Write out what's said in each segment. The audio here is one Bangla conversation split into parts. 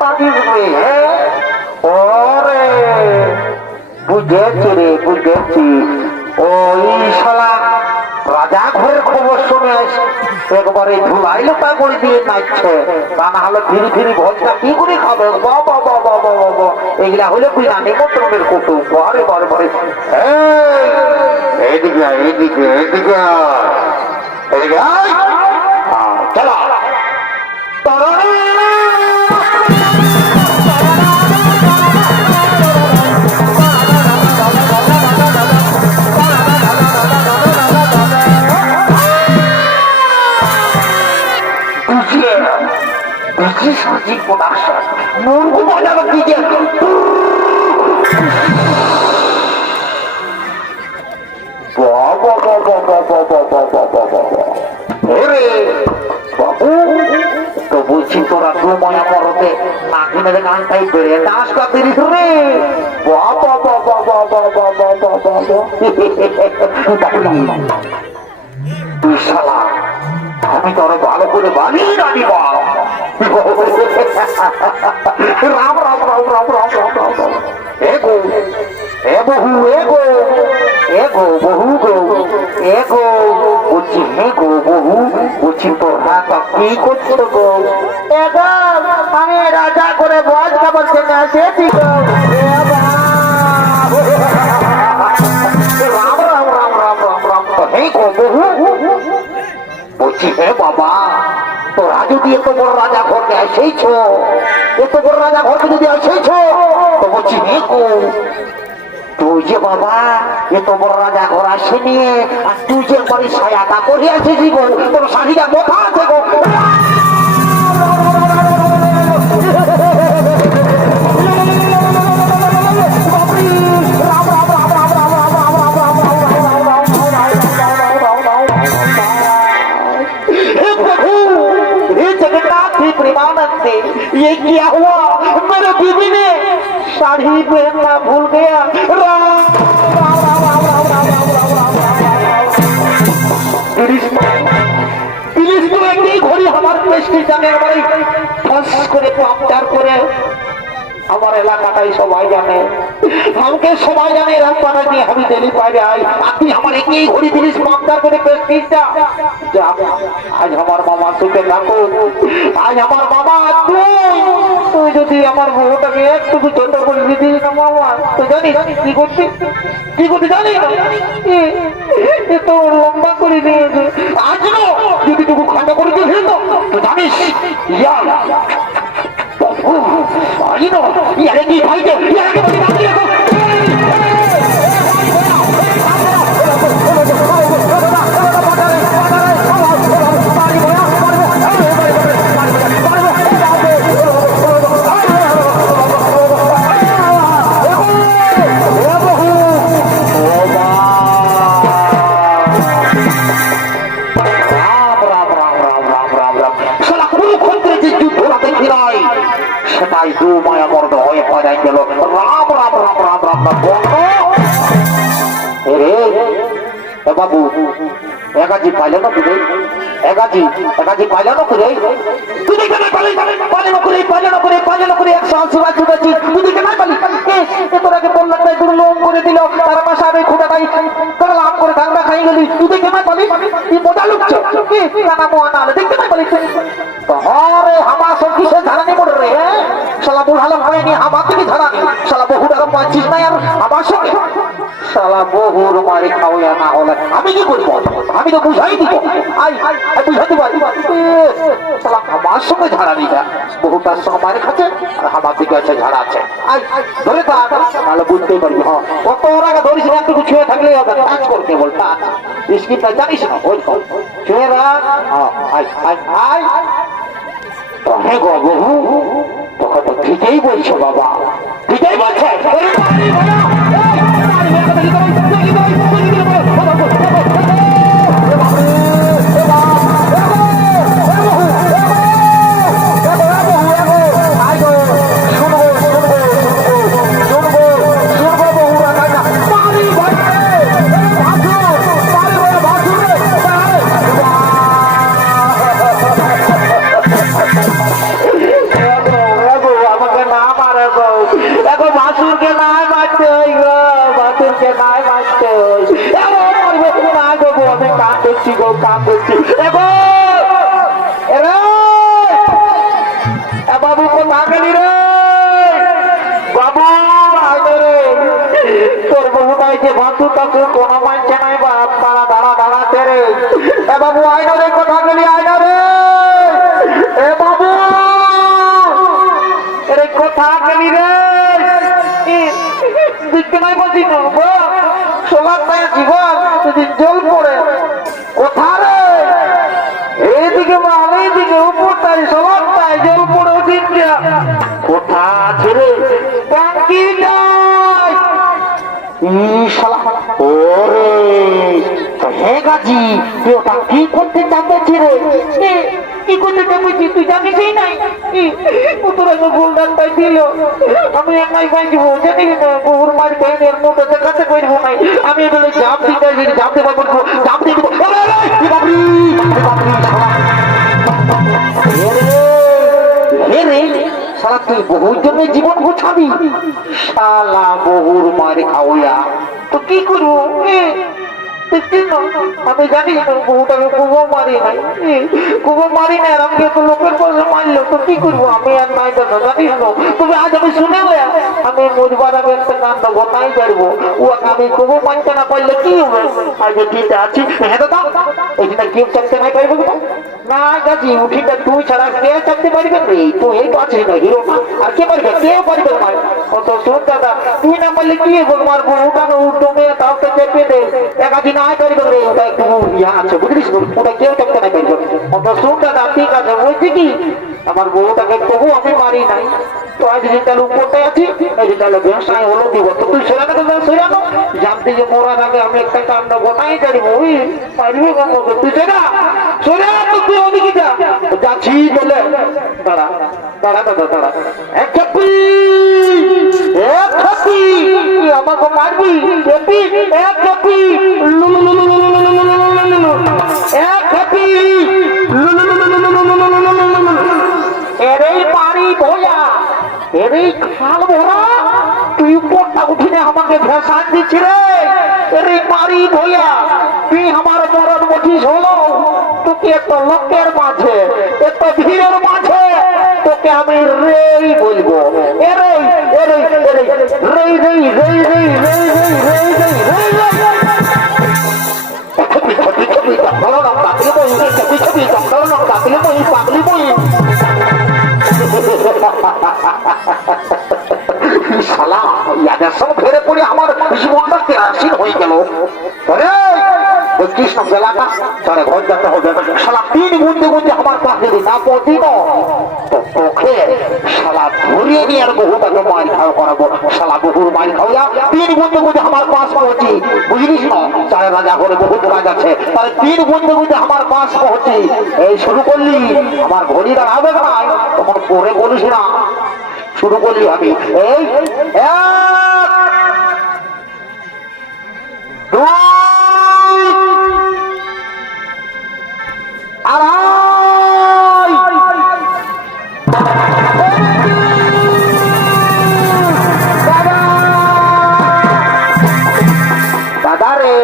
থাকিস রে? ওরে বুঝেছি রে, বুঝেছি। ওই শালা রাজা ঘরের খবর শুনে একবারে ধুলাই লোটা করে দিয়ে নাচছে। তা না হলে ধীরে ধীরে ভোজটা কি করে খাবে? বাবা বাবা বাবা বাবা, এগুলা হলে তুই না নিমন্ত্রণের কুটুম। বারে বারে বারে এইদিকে এইদিকে এইদিকে এদিকে চলো। মুরগু বাজানো দিকে তো বলছি তোরা দু ময়া করতে নাকিনের গানটাই বেড়ে দাস কাতিরিস রে। তুই শালা আমি তোর ভালো করে বানিয়ে রাখি। রাম রাম রাম রাম রাম রাম রাম রাম। এগো এ বহু এগো এগো বহু গো এগো বলছি হে গো বহু বলছি তোর হাত কি করছো গো? এগো আমি রাজা করে ভোজ খাবার জন্য এসেছি গো। রাম রাম রাম রাম রাম রাম। হে গো বহু বলছি হে বাবা, তোরা যদি এত বড় রাজা ঘরকে এসেছ, এত বড় রাজা ঘরকে যদি এসেছ তো বলছি হে গো তুই যে বাবা এত বড় রাজা ঘর আসেনি আর তুই যে পরে ছায়াটা করে আসেছি গো, তোর শাড়িটা কোথা আছে গো? ये क्या हुआ? मेरे बीवी ने साड़ी पहनना भूल गया। पुलिस तो एक घड़ी हमारे पेस्टी जाने वाली फंस करे पापचार करे আমার এলাকাটাই সবাই জানে, আমাকে সবাই জানে। রাস্তাটা দিয়ে আমি ডেলি বাইরে আই, আপনি আমার একই ঘড়ি পুলিশ মামদার করে পেস্টিসটা যা। আজ আমার মামা সুখে থাকো, আজ আমার মামা তুই যদি আমার বউটাকে একটু ছোট করে দিতিস না মামা, তুই জানিস কি করছি কি করতে জানি এত লম্বা করে দিয়েছে। আজ যদি টুকু খান্ডা করে দিয়েছিল তো জানিস ইয়ারে কি ভাইকে ইয়ারে কি বাকি রাখো। সেটাই দু মায়া মর্দ হয়ে পাওয়া গেল। রাম রাম রাম রাম রাম রাম। রে বাবু একাজি পাইলে না তুই? একাজি একাজি পাইলে না তুই? তুই দেখে না পালি পালে না করে পালে না করে পালে না করে 180 বার ছুটেছি, তুই দেখে না পালি? এ তোর আগে বললাম তাই তোর লোম করে দিল, তার পাশে আমি খোঁটাটাই তোর লাভ করে ধান্দা খাই গেলি, তুই দেখে না পালি? তুই মজা লুকছ কি কানা মোয়ানা দেখতে না পালি? আরে আমার সব কিসে ধারানি পড়ে রে? শালা বুড়ালো হয়নি আমার থেকে ধারানি, শালা বহুটার পাচ্ছিস না আর আমার সঙ্গে শালা বহুর মারি খাওয়া না হলে আমি কি করবো? আমি তো বুঝাই দিব। আই বুঝাতে পারি শালা আমার সঙ্গে ঝাড়ানি না, বহুটার সঙ্গে মারি খাচ্ছে আর আমার দিকে আছে ঝাড়াচ্ছে। আই ধরে থাক তাহলে বুঝতেই পারবি। হ্যাঁ কত আগে ধরিস না, একটু ছুঁয়ে থাকলে টাচ করতে বল, টাচ স্কিনটা জানিস না ওই ছুঁয়ে রাখ। আই আই আই হে গো বহু তোকে তো ঠিকই বলছো বাবা, ঠিকই বলছে। প্রণাম করছি। বাবু কোথা গেলি রে? বাবু আগে রে, তোর বহুটাই যে বাঁচু তাকে কোনো মানছে নাই বাপ, তারা দাঁড়া দাঁড়াতে রে। বাবু আয়না রে, কোথা গেলি আয়না রে? বাবু রে, কোথা গেলি রে? দেখতে নাই বলছি তো সোলার পায়ে জীবন যদি জল পড়ে কোথা রে? এইদিকে মাল, এইদিকে উপরটাই সোলার পায়ে জল পড়ে উঠিস কোথা আছে রে? ট্যাঙ্কি নাই। ওরে হে গাজি, তুই ওটা কি করতে চাপেছি রে? কি করতে চাপেছি তুই জানিসই নাই? তোরা তো ভুল রাস্তায় দিল, আমি একাই বাঁচবো জানি না। বহুর মার খাইনি, এর মতো দেখাতে পারবো নাই। আমি বলে জাপ দিতে জাপতে পারবো, জাপ দিয়ে দেবো। শালা তুই বহুর জন্য জীবন গোছাবি? শালা বহুর মার খাওয়া তো কি করবো? আমি জানি বহুটাকে কুবো মারি নাই, কুবো মারি নাই। আর আমাকে তো লোকের পয়সা মারলো, তো কি করবো? আমি আর নাই দাদা জানিস না। তবে আজ আমি শুনে আমি মজবার আগে একটা কান্ড গোটাই পারবো। ও আমি কুবো মানতে না পারলে কি হবে? আজ ঠিক আছি। হ্যাঁ দাদা, ওইখানে কেউ চাপতে নাই পারবে না গাছি। উঠিটা তুই ছাড়া কে চাপতে পারবে রে? তুই এই তো আছিস না হিরো, আর কে পারবে? কেউ পারবে না। অত শোন দাদা, তুই না পারলে কি হবে? আমার বউটানো উঠে তাওটা চেপে দে, একাদিন আয় পারবে রে। ওটা একটু ইয়া আছে বুঝলিস, ওটা কেউ চাপতে নাই পারবে। অত শোন দাদা, ঠিক আছে বলছি কি, আমার বউটাকে তবু আমি মারি নাই। তো আজ যেটা উপরটাই আছি, এই যেটা ব্যবসায় হলো দিব। তো তুই সেরানো তো সেরানো জানতে যে মরার আগে আমি একটা কাণ্ড গোটাই জানিব। ওই পারবি আমাকে তুই সেটা সোজা তো তুই ওদিকে যা, যাচ্ছি বলে দাঁড়া দাঁড়া দাদা দাঁড়া। এক ছাপ্পি, এক ছাপ্পি, আমাকে মারবি? এক ছাপ্পি, এক ছাপ্পি, এরেই পারি ভোয়া, এরেই খাল ভরা। তুই উপরটা উঠিনে আমাকে ভেসান দিচ্ছি রে। এরে পারি ভোয়া, তুই আমার মরদ বটিস হলো। তোকে এত লোকের মাঝে, এত ভিড়ের মাঝে তোকে আমি রেই বলবো। এরে এরে এরে রেই রেই রেই রেই রেই রেই রেই রেই রেই রেই। ছবি ছবি ভালো নাম ডাকলে বই, ছবি ছবি ভালো নাম ডাকলে বই, পাগলি বই। শালা ইয়াদের সব ঘেরে পড়ে আমার জীবনটা কেরাসিন হয়ে গেল। বুঝছিস না জেলাটা তারা ঘর যেতে হবে। শালা 3 গুনতে গুনতে আমার পাশে না পৌঁছি না তো তোকে শালা ধরিয়ে নিয়ে আর বহুটাকে মার খাওয়া করাবো। শালা বহুর মার খাওয়া 3 গুনতে গুনতে আমার পাশ পৌঁছি, বুঝলিস না? 4 রাজা করে বহুত কাজ আছে, তাহলে 3 গুনতে গুনতে আমার পাশ পৌঁছি। এই শুরু করলি, আমার ঘড়ি দাঁড়াবে না তখন পরে বলিস না। শুরু করলি আমি এই 1 2 আড়াই। দাদা রে,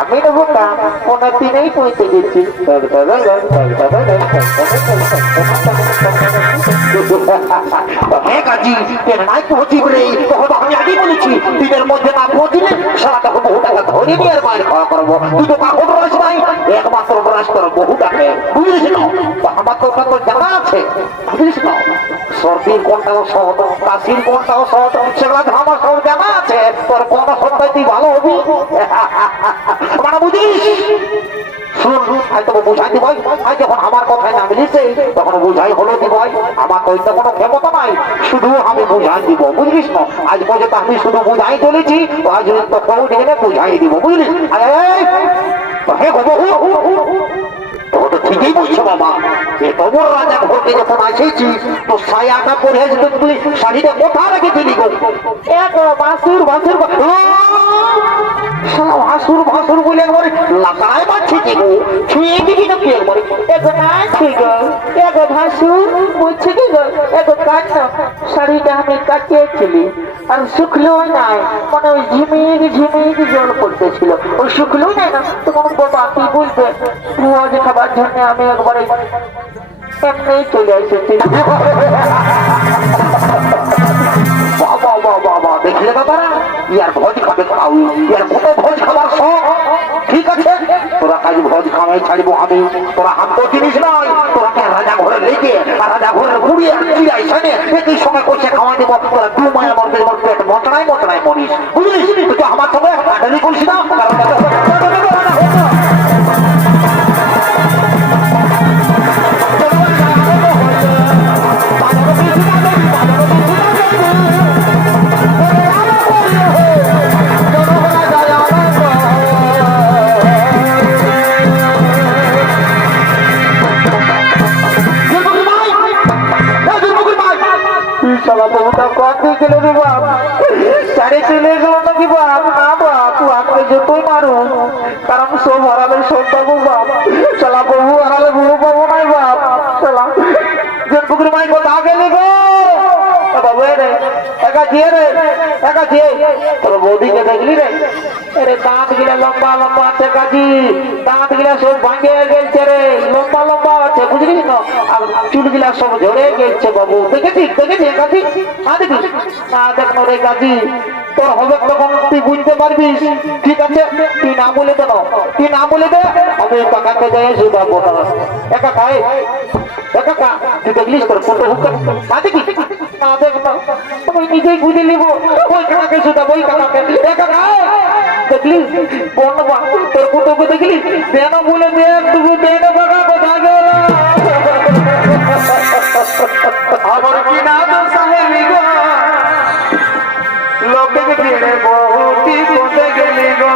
আমি নেবো না, ওনার দিনেই পৌঁছে গেছি। আমি আগেই বলেছি দিনের মধ্যে না পৌঁছলে সারাটা বহু টাকা ধরে নিয়ে আর মায়ের খাওয়া করবো। তুই তো কাকুর রস নাই, একমাত্র রস করো বহুটাকে, বুঝলিস না? আমার তো ওটা তো জানা আছে, বুঝলিস না? সর্দির কোনটাও সহজ, কাশির কোনটাও সহজ, সেগুলো আমার সব জানা আছে। তোর কোন সন্ধ্যায় তুই ভালো হবি মানে বুঝিস? শুন, হয়তো বুঝাই দিবই। যখন আমার কথায় না মিলিছে তখন বুঝাই হলো দিবই। আমার তো ওইটা কোনো ক্ষমতা নাই, শুধু আমি বুঝাই দিব, বুঝলিস না? আজ পর্যন্ত আমি শুধু বুঝাই চলেছি, আজ তোকেও বুঝাই দিব, বুঝলিস? হে গো বহু, তোকে তো ঠিকই বলছো বাবা। এত বড় রাজা ঘরকে যখন আসেছিস তো সায়াটা পরে আসবে তুই শাড়িটা কোথা রেখেছিলি গো? এক ভাসুর ভাসুর ভাসুর ভাসুর বলে একবারে লাগায় পাচ্ছে কি গো? ছুঁয়ে দিবি না কি একবারে? এগো না ঠিক এগো ভাসুর বলছে কি গো এগো কাট না শাড়িটা আমি কাটিয়েছিলি আর শুকলো নাই মানে ওই ঝিমিক ঝিমিক জল পড়তেছিল ওই শুকলো নাই না তখন বাবা কি বলবে ভোজ খাবার জন্য আমি একবারে এমনি চলে এসেছি। বাবা বাবা বাবা দেখলে বাবারা ইয়ার ভোজ খাবে খাও ইয়ার কত ভোজ খাবার শখ। ঠিক আছে তোরা কাজ ভোজ খাওয়াই ছাড়বো আমি, তোরা হাত তো জিনিস নয়, তোরাকে রাজা ঘরে লেগে আর রাজা ঘরের ঘুরিয়ে চিড়াই শোনে একই সময় কষে খাওয়াই দেবো। তোরা দু মায়ের মধ্যে পেট মটনায় মটনায় মরিস বুঝলিস? তুই আমার সঙ্গে আটারি করিস না কারণ সব হারালে সব পাবো বাপ চলা বহু হারালে বহু পাবো নাই বাপ চলা জনপুকুর মাই কোথা গেলি গো বাবু রে একা দিয়ে রে একা দিয়ে তোর বৌদিকে দেখলি রে আরে দাঁত গিলা লম্বা লম্বা আছে কাজি দাঁত গিলা সব ভাঙে গেছে রে লম্বা লম্বা আছে বুঝলি না আর চুল গিলা সব ঝরে গেছে বাবু দেখেছিস দেখেছিস কাজি না দেখিস না দেখ রে কাজি তোর হবে তখন তুই বুঝতে পারবি। ঠিক আছে তুই না বলে দে তুই না বলে দে আমি কাকাকে যাই শুধাবো একা খায় একা খা তুই দেখলিস তোর ফটো হুক না দেখি না দেখ না আমি নিজেই বুঝে নিব ওই কাকাকে শুধাবো ওই কাকাকে একা খায় দেখলিস বলবা তোর ফটোকে দেখলি দেন বলে দেখ তুই দেন বাবা কোথা গেল আমার কি না তো সাহেবি গো লোকে গেলে বহুতি কোতে গেলি গো